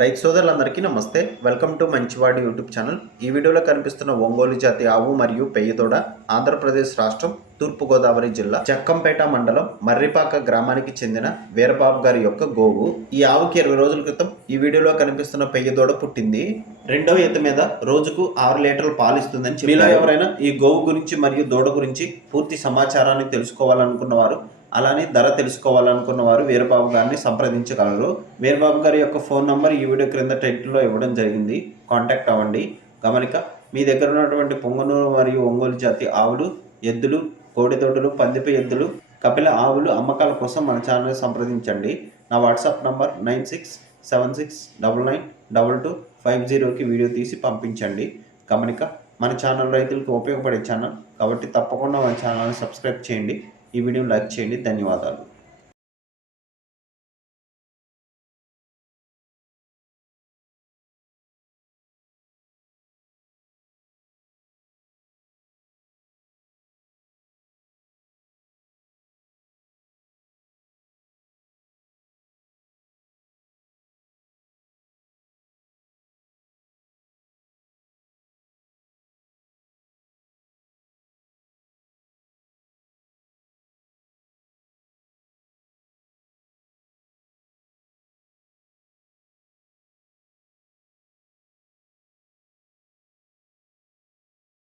రైతు సోదరులందరికీ నమస్తే. వెల్కమ్ టు మంచివాడి యూట్యూబ్ ఛానల్. ఈ వీడియోలో కనిపిస్తున్న ఒంగోలు జాతి ఆవు మరియు పెయ్యదోడ ఆంధ్రప్రదేశ్ రాష్ట్రం తూర్పుగోదావరి జిల్లా చక్కంపేట మండలం మర్రిపాక గ్రామానికి చెందిన వీరబాబు గారి యొక్క గోవు. ఈ ఆవుకి ఇరవై రోజుల క్రితం ఈ వీడియోలో కనిపిస్తున్న పెయ్యదోడ పుట్టింది. రెండవ ఈత మీద రోజుకు ఆరు లీటర్లు పాలిస్తుందని మీలో ఎవరైనా ఈ గోవు గురించి మరియు దూడ గురించి పూర్తి సమాచారాన్ని తెలుసుకోవాలనుకున్న వారు అలానే ధర తెలుసుకోవాలనుకున్న వారు వీరబాబు గారిని సంప్రదించగలరు. వీరబాబు గారి యొక్క ఫోన్ నంబర్ ఈ వీడియో క్రింద టైటిల్లో ఇవ్వడం జరిగింది. కాంటాక్ట్ అవ్వండి. గమనిక మీ దగ్గర ఉన్నటువంటి పొంగనూరు మరియు ఒంగోలు జాతి ఆవులు ఎద్దులు కోడిదొడ్డులు పందిపై ఎద్దులు కపిల ఆవులు అమ్మకాల కోసం మన ఛానల్ సంప్రదించండి. నా WhatsApp number nine six seven six double nine double two five జీరోకి వీడియో తీసి పంపించండి. గమనిక మన ఛానల్ రైతులకు ఉపయోగపడే ఛానల్ కాబట్టి తప్పకుండా మన ఛానల్ని సబ్స్క్రైబ్ చేయండి. ఈ వీడియో లైక్ చేయండి. ధన్యవాదాలు.